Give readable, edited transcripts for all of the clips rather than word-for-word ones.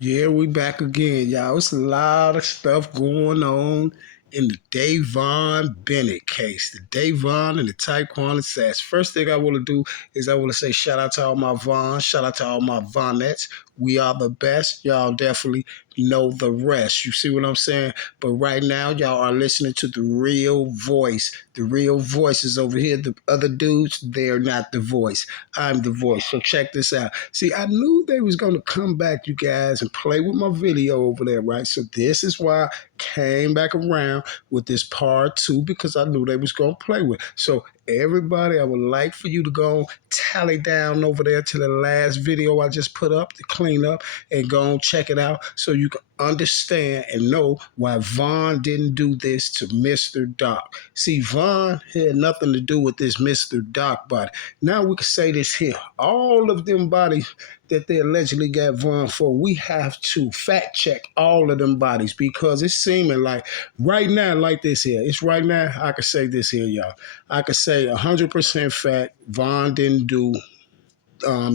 Yeah, we back again, y'all. It's a lot of stuff going on in the Davon Bennett case. The Davon and the Taekwon assassin. First thing I want to do is I want to say shout out to all my Vons, shout out to all my Vonettes. We are the best. Y'all definitely know the rest. You see what I'm saying? But right now, y'all are listening to the real voice. The real voice is over here. The other dudes, they're not the voice. I'm the voice. So check this out. See, I knew they was going to come back, you guys, and play with my video over there, right? So this is why I came back around with this part two, because I knew they was going to play with. So everybody, I would like for you to go tally down over there to the last video I just put up to clean up and go and check it out so you can understand and know why Von didn't do this to Mr. Doc. See, Von had nothing to do with this Mr. Doc body. Now we can say this here. All of them bodies that they allegedly got Von for, we have to fact check all of them bodies, because it's seeming like right now, like this here, it's right now, I can say this here, y'all. I could say 100% fact, Von didn't do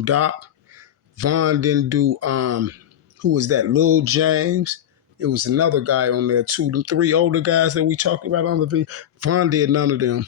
Doc. Von didn't do who was that? Lil James. It was another guy on there too. The three older guys that we talked about on the video. Von did none of them.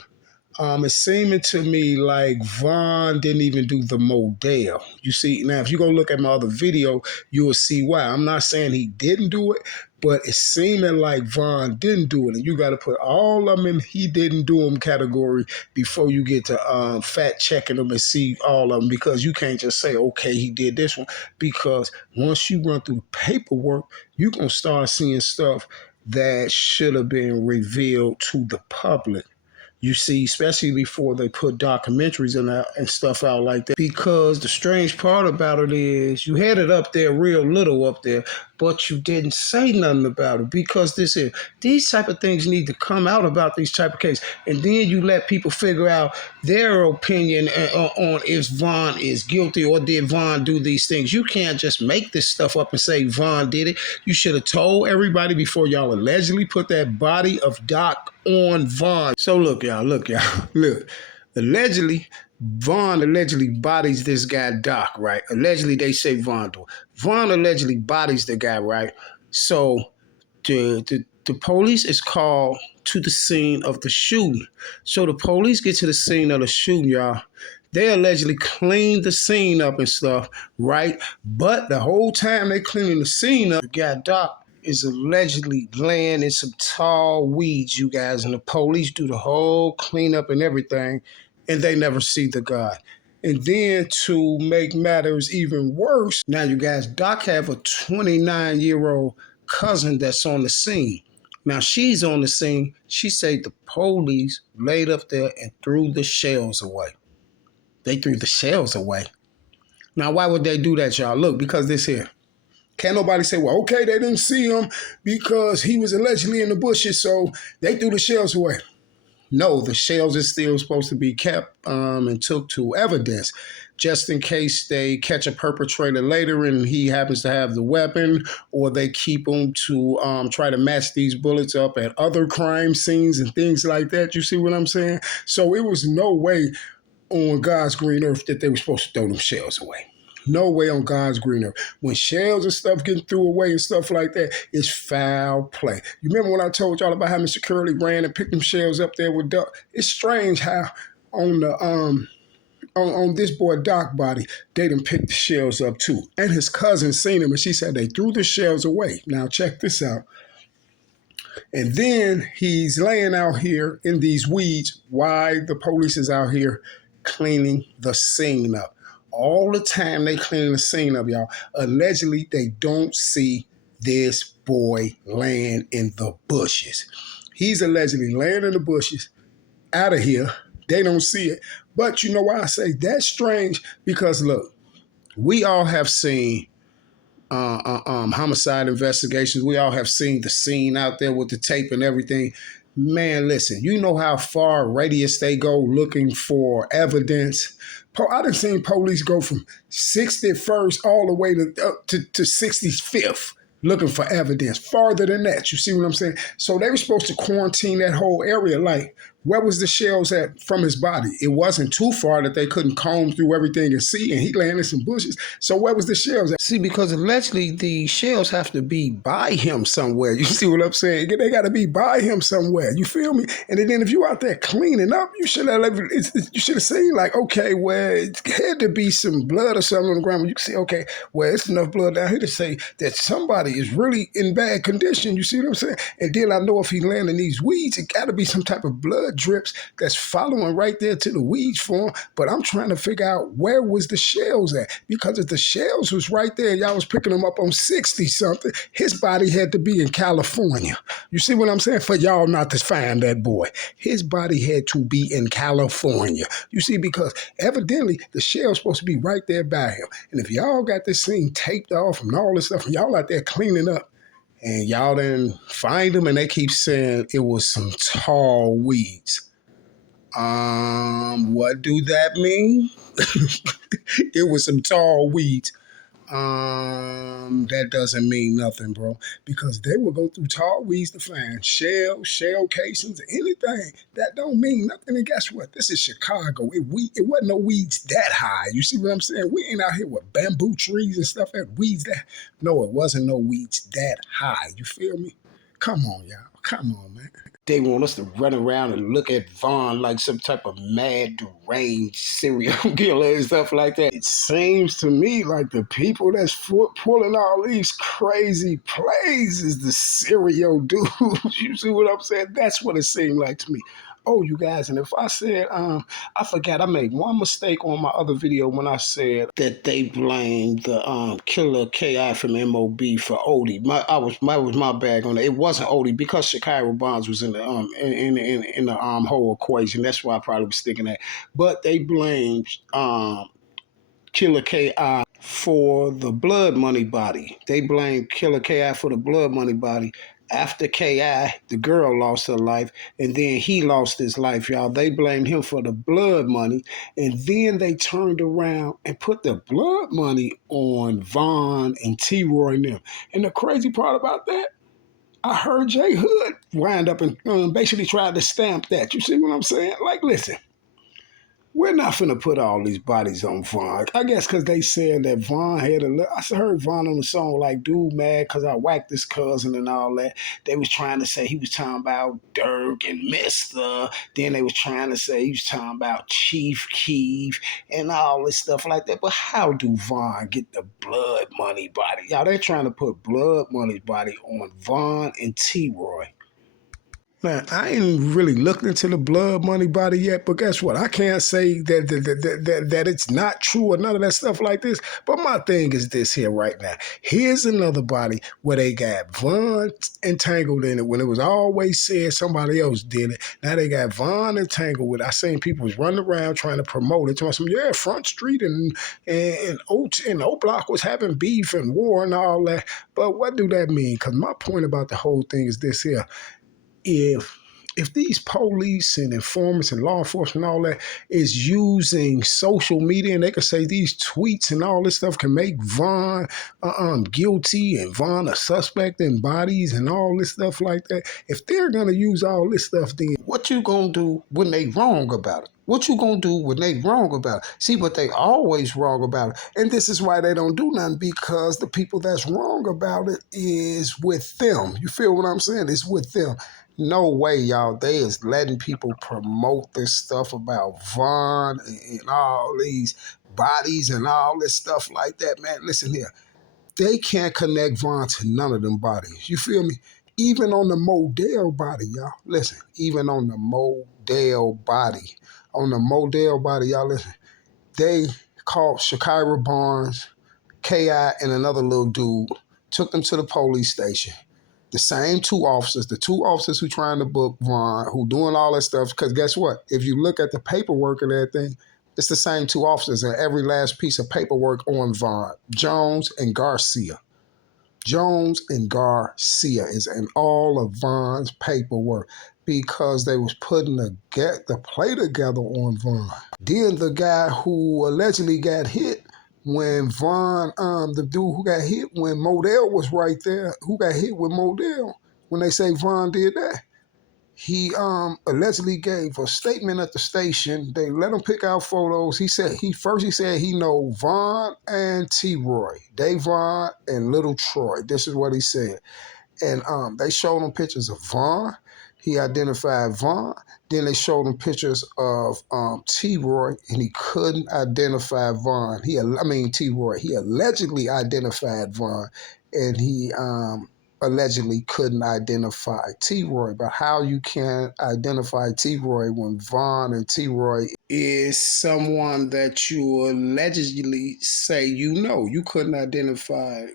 It's seeming to me like Von didn't even do the model. You see, now if you go look at my other video, you will see why. I'm not saying he didn't do it, but it's seeming like Von didn't do it. And you got to put all of them in he didn't do them category before you get to fact checking them and see all of them, because you can't just say, okay, he did this one. Because once you run through the paperwork, you're going to start seeing stuff that should have been revealed to the public. You see, especially before they put documentaries and stuff out like that. Because the strange part about it is you had it up there real little up there, but you didn't say nothing about it, because these type of things need to come out about these type of cases. And then you let people figure out their opinion on if Von is guilty or did Von do these things. You can't just make this stuff up and say Von did it. You should have told everybody before y'all allegedly put that body of Doc on Von. So look, y'all, look. Allegedly, Von allegedly bodies this guy Doc, right? Allegedly, they say Von do. Von allegedly bodies the guy, right? So the police is called to the scene of the shooting. So the police get to the scene of the shooting, y'all. They allegedly cleaned the scene up and stuff, right? But the whole time they cleaning the scene up, the guy Doc is allegedly laying in some tall weeds, you guys, and the police do the whole cleanup and everything, and they never see the guy. And then to make matters even worse, now you guys, Doc have a 29-year-old cousin that's on the scene. Now she's on the scene. She said the police laid up there and threw the shells away. They threw the shells away. Now why would they do that, y'all? Look, because this here. Can't nobody say, well, okay, they didn't see him because he was allegedly in the bushes, so they threw the shells away. No, the shells is still supposed to be kept and took to evidence, just in case they catch a perpetrator later and he happens to have the weapon, or they keep him to try to match these bullets up at other crime scenes and things like that. You see what I'm saying? So it was no way on God's green earth that they were supposed to throw them shells away. No way on God's green earth. When shells and stuff getting thrown away and stuff like that, it's foul play. You remember when I told y'all about how Mr. Curley ran and picked them shells up there with Doc? It's strange how on the on this boy Doc body, they done picked the shells up too. And his cousin seen him and she said they threw the shells away. Now check this out. And then he's laying out here in these weeds while the police is out here cleaning the scene up. All the time they cleaning the scene up, y'all. Allegedly, they don't see this boy laying in the bushes. He's allegedly laying in the bushes out of here. They don't see it. But you know why I say that's strange? Because look, we all have seen homicide investigations. We all have seen the scene out there with the tape and everything. Man, listen, you know how far radius they go looking for evidence. I done seen police go from 61st all the way to 65th looking for evidence. Farther than that, you see what I'm saying? So they were supposed to quarantine that whole area. Like, Where was the shells at from his body? It wasn't too far that they couldn't comb through everything and see, and he landed in some bushes. So where was the shells at? See, because allegedly the shells have to be by him somewhere. You see what I'm saying? They got to be by him somewhere. You feel me? And then if you out there cleaning up, you should have seen like, okay, well, it had to be some blood or something on the ground. You can see, okay, well, it's enough blood down here to say that somebody is really in bad condition. You see what I'm saying? And then I know if he landed in these weeds, it got to be some type of blood drips that's following right there to the weeds for him. But I'm trying to figure out where was the shells at, because if the shells was right there, y'all was picking him up on 60 something, his body had to be in California. You see what I'm saying? For y'all not to find that boy, his body had to be in California. You see, because evidently the shell's supposed to be right there by him. And if y'all got this thing taped off and all this stuff, and y'all out there cleaning up, and y'all didn't find him, and they keep saying it was some tall weeds. What do that mean? It was some tall weeds. That doesn't mean nothing, bro, because they will go through tall weeds to find shell casings, anything. That don't mean nothing. And guess what? This is Chicago. It wasn't no weeds that high. You see what I'm saying? We ain't out here with bamboo trees and stuff that weeds that. No, it wasn't no weeds that high. You feel me? Come on, y'all. Come on, man. They want us to run around and look at Vaughn like some type of mad, deranged serial killer and stuff like that. It seems to me like the people that's pulling all these crazy plays is the serial dudes. You see what I'm saying? That's what it seemed like to me. Oh, you guys, and if I said, I forgot, I made one mistake on my other video when I said that they blamed the killer Ki from MOB for Odie. Was my bag on it. It wasn't Odie because Shakira Bonds was in the in the whole equation. That's why I probably was sticking that. But they blamed Killer Ki for the blood money body. They blamed Killer Ki for the blood money body. After Ki, the girl lost her life, and then he lost his life, y'all. They blamed him for the blood money, and then they turned around and put the blood money on Vaughn and T-Roy and them. And the crazy part about that, I heard Jay Hood wind up and basically tried to stamp that. You see what I'm saying? Like, listen. We're not finna put all these bodies on Vaughn. I guess because they said that Vaughn had I heard Vaughn on the song like, dude, mad because I whacked his cousin and all that. They was trying to say he was talking about Dirk and Mister. Then they was trying to say he was talking about Chief Keef and all this stuff like that. But how do Vaughn get the blood money body? Y'all, they're trying to put blood money body on Vaughn and T-Roy. Man, I ain't really looked into the blood money body yet, but guess what? I can't say that it's not true or none of that stuff like this. But my thing is this here right now. Here's another body where they got Vaughn entangled in it when it was always said somebody else did it. Now they got Vaughn entangled with it. I seen people was running around trying to promote it. Some, yeah, Front Street and O Block was having beef and war and all that. But what do that mean? Because my point about the whole thing is this here. If these police and informants and law enforcement and all that is using social media, and they can say these tweets and all this stuff can make Vaughn guilty and Vaughn a suspect in bodies and all this stuff like that, if they're going to use all this stuff, then what you going to do when they wrong about it? What you gonna do when they wrong about it? See, but they always wrong about it. And this is why they don't do nothing, because the people that's wrong about it is with them. You feel what I'm saying? It's with them. No way, y'all. They is letting people promote this stuff about Vaughn and all these bodies and all this stuff like that, man. Listen here. They can't connect Vaughn to none of them bodies. You feel me? Even on the Modell body, y'all. Listen, even on the Modell body. On the Modell body, y'all, listen. They called Shakira Barnes, Ki, and another little dude, took them to the police station. The same two officers, the two officers who trying to book Vaughn, who doing all that stuff, because guess what? If you look at the paperwork and everything, it's the same two officers in every last piece of paperwork on Vaughn. Jones and Garcia. Jones and Garcia is in all of Vaughn's paperwork because they was putting the play together on Vaughn. Then the guy who allegedly got hit when Vaughn, the dude who got hit when Modell was right there, who got hit with Modell, when they say Vaughn did that, He allegedly gave a statement at the station. They let him pick out photos. He said he know Vaughn and T. Roy, Davon and Little Troy. This is what he said. And they showed him pictures of Vaughn. He identified Vaughn. Then they showed him pictures of T. Roy, and he couldn't identify Vaughn. T. Roy. He allegedly identified Vaughn, and he allegedly couldn't identify T. Roy. But how you can identify T. Roy when Vaughn and T. Roy is someone that you allegedly say you know? You couldn't identify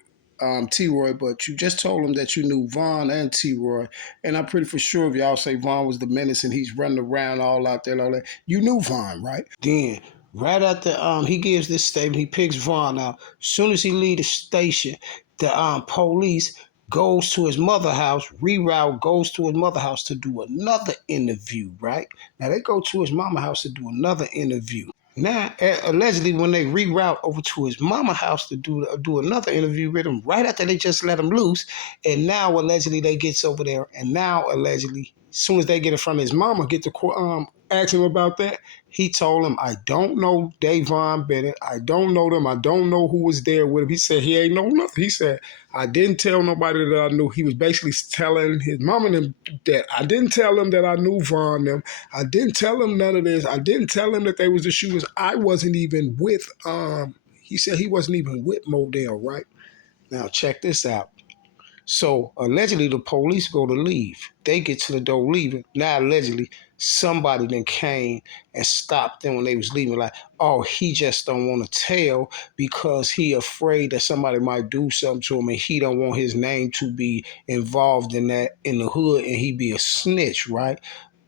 T. Roy, but you just told him that you knew Vaughn and T. Roy, and I'm pretty for sure if y'all say Vaughn was the menace and he's running around all out there and all that, you knew Vaughn, right? Then, right after he gives this statement, he picks Vaughn out. As soon as he leaves the station, the police goes to his mother house, reroute, goes to his mother house to do another interview, right? Now they go to his mama house to do another interview. Now, allegedly, when they reroute over to his mama house to do another interview with him, right after they just let him loose, and now allegedly they gets over there, and now allegedly, as soon as they get in front of his mama, get to ask him about that. He told him, "I don't know Davon Bennett. I don't know them. I don't know who was there with him." He said he ain't know nothing. He said, "I didn't tell nobody that I knew." He was basically telling his mom and them that I didn't tell them that I knew Vaughn them. I didn't tell him none of this. I didn't tell him that they was the shooters. I wasn't even with he said he wasn't even with Modell, right? Now check this out. So allegedly the police go to leave. They get to the door leaving. Now allegedly somebody then came and stopped them when they was leaving. Like, oh, he just don't want to tell because he afraid that somebody might do something to him and he don't want his name to be involved in that in the hood and he be a snitch, right?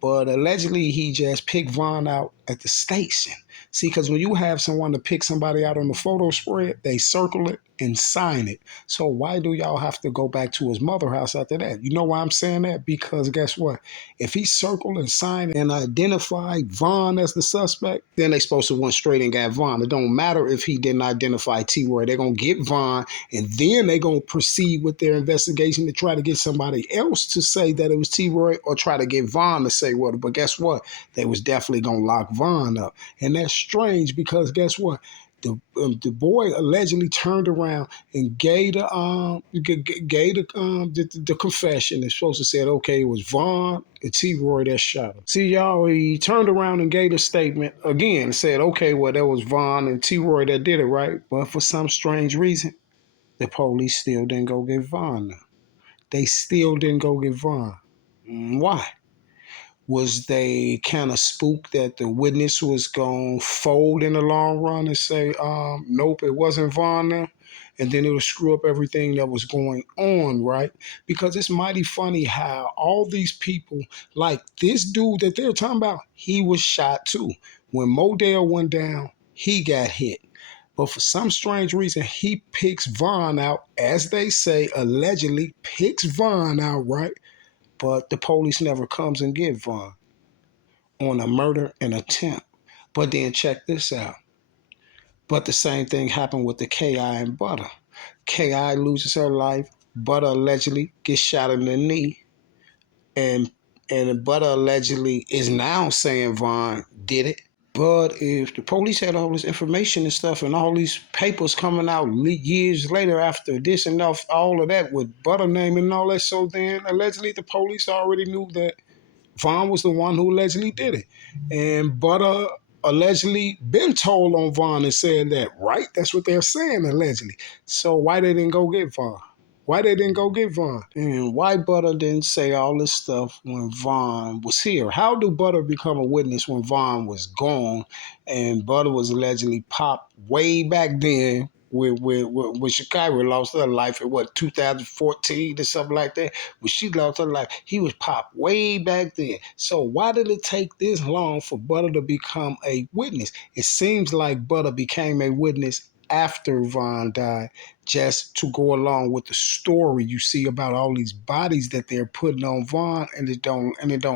But allegedly he just picked Vaughn out at the station. See, because when you have someone to pick somebody out on the photo spread, they circle it and sign it. So why do y'all have to go back to his mother house after that? You know why I'm saying that? Because guess what? If he circled and signed and identified Vaughn as the suspect, then they supposed to went straight and got Vaughn. It don't matter if he didn't identify T. Roy. They're going to get Vaughn, and then they're going to proceed with their investigation to try to get somebody else to say that it was T. Roy or try to get Vaughn to say what. But guess what? They was definitely going to lock Vaughn up. And that's strange because guess what? The boy allegedly turned around and gave the confession. It's supposed to say, okay, it was Vaughn and T. Roy that shot him. See, y'all, he turned around and gave a statement again and said, okay, well, that was Vaughn and T. Roy that did it, right? But for some strange reason, the police still didn't go get Vaughn. They still didn't go get Vaughn. Why? Was they kind of spooked that the witness was going to fold in the long run and say, nope, it wasn't Vaughn now? And then it would screw up everything that was going on, right? Because it's mighty funny how all these people, like this dude that they're talking about, he was shot too. When Modell went down, he got hit. But for some strange reason, he picks Vaughn out, as they say, allegedly picks Vaughn out, right? But the police never comes and get Vaughn on a murder and attempt. But then check this out. But the same thing happened with the K.I. and Butter. K.I. loses her life. Butter allegedly gets shot in the knee. And Butter allegedly is now saying Vaughn did it. But if the police had all this information and stuff and all these papers coming out years later after this and all of that with Butter name and all that, so then allegedly the police already knew that Vaughn was the one who allegedly did it. And Butter allegedly been told on Vaughn and said that, right? That's what they're saying, allegedly. So why they didn't go get Vaughn? Why they didn't go get Vaughn? And why Butter didn't say all this stuff when Vaughn was here? How do Butter become a witness when Vaughn was gone and Butter was allegedly popped way back then when Shakira lost her life in 2014 or something like that? When she lost her life, he was popped way back then. So why did it take this long for Butter to become a witness? It seems like Butter became a witness after Vaughn died, just to go along with the story you see about all these bodies that they're putting on Vaughn, and it don't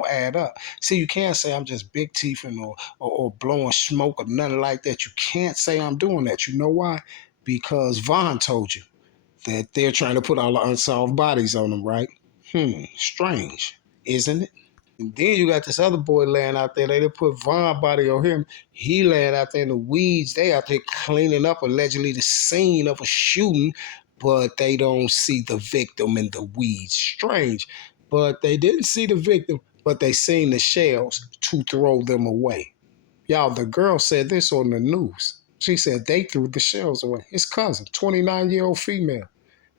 add up. See, you can't say I'm just big teething or blowing smoke or nothing like that. You can't say I'm doing that. You know why? Because Vaughn told you that they're trying to put all the unsolved bodies on them, right? Strange, isn't it? And then you got this other boy laying out there. They done put Von body on him. He laying out there in the weeds. They out there cleaning up allegedly the scene of a shooting, but they don't see the victim in the weeds. Strange. But they didn't see the victim, but they seen the shells to throw them away. Y'all, the girl said this on the news. She said they threw the shells away. His cousin, 29-year-old female.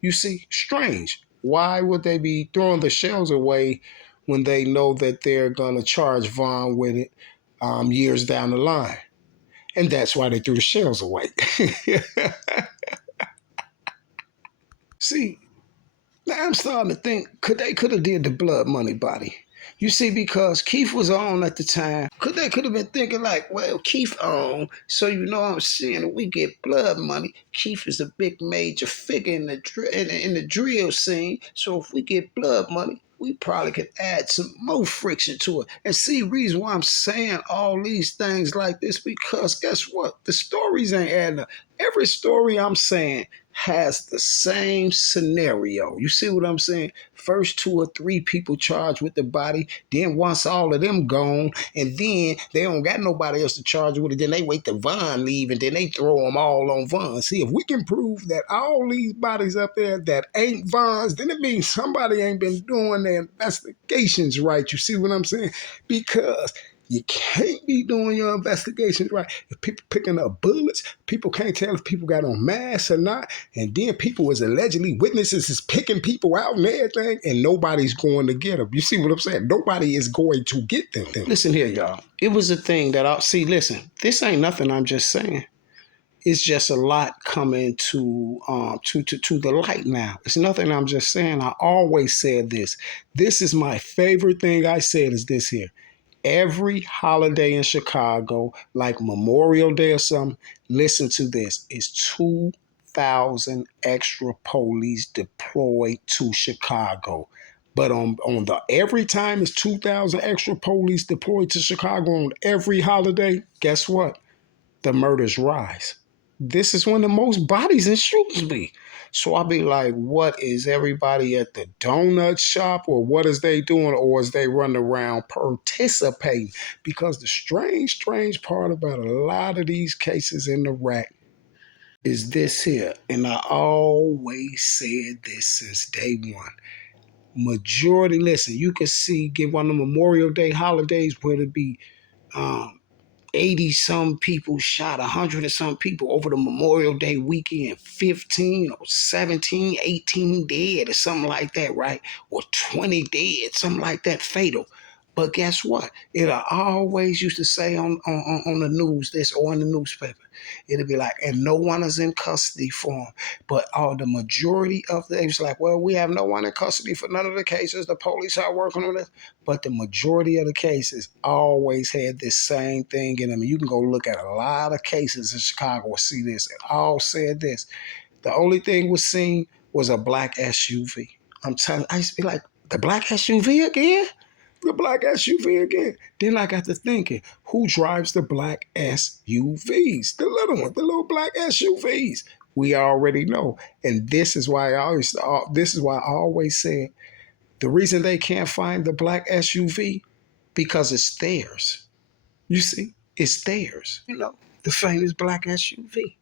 You see, strange. Why would they be throwing the shells away when they know that they're going to charge Vaughn with it years down the line? And that's why they threw the shells away. See, now I'm starting to think, they could have did the blood money body. You see, because Keith was on at the time. They could have been thinking like, well, Keith on, so you know what I'm saying, we get blood money. Keith is a big major figure in the drill scene. So if we get blood money, we probably could add some more friction to it. And see, reason why I'm saying all these things like this, because guess what? The stories ain't adding up. Every story I'm saying has the same scenario. You see what I'm saying? First 2 or 3 people charged with the body. Then once all of them gone, and then they don't got nobody else to charge with it, then they wait till Von leave, and then they throw them all on Von. See, if we can prove that all these bodies up there that ain't Von's, then it means somebody ain't been doing their investigations right. You see what I'm saying? Because you can't be doing your investigations right if people picking up bullets. People can't tell if people got on masks or not. And then people is allegedly witnesses is picking people out and everything, and nobody's going to get them. You see what I'm saying? Nobody is going to get them. Listen here, y'all. It was a thing that I see. Listen, this ain't nothing I'm just saying. It's just a lot coming to the light now. It's nothing I'm just saying. I always said this. This is my favorite thing I said is this here. Every holiday in Chicago, like Memorial Day or something, listen to this, is 2,000 extra police deployed to Chicago. But on the every time it's 2,000 extra police deployed to Chicago on every holiday, guess what? The murders rise. This is when the most bodies and shootings be. So I'll be like, what is everybody at the donut shop, or what is they doing, or is they running around participating? Because the strange part about a lot of these cases in the rack is this here, and I always said this since day one. Majority, listen, you can see, get one of the Memorial Day holidays where it be um, 80 some people shot, 100 and some people over the Memorial Day weekend, 15 or 17, 18 dead or something like that, right? Or 20 dead, something like that, fatal. But guess what? It'll always used to say on the news, this or in the newspaper, it'll be like, and no one is in custody for them. But the majority of them, it's like, well, we have no one in custody for none of the cases. The police are working on this. But the majority of the cases always had this same thing in them. You can go look at a lot of cases in Chicago and see this. It all said this. The only thing was seen was a black SUV. I'm telling you, I used to be like, the black SUV again? The black SUV again. Then I got to thinking, who drives the black SUVs? The little one, the little black SUVs. We already know. And this is why I always said, the reason they can't find the black SUV, because it's theirs. You see, it's theirs. You know, the famous black SUV.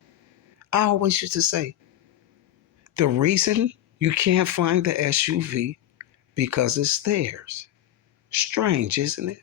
I always used to say, the reason you can't find the SUV, because it's theirs. Strange, isn't it?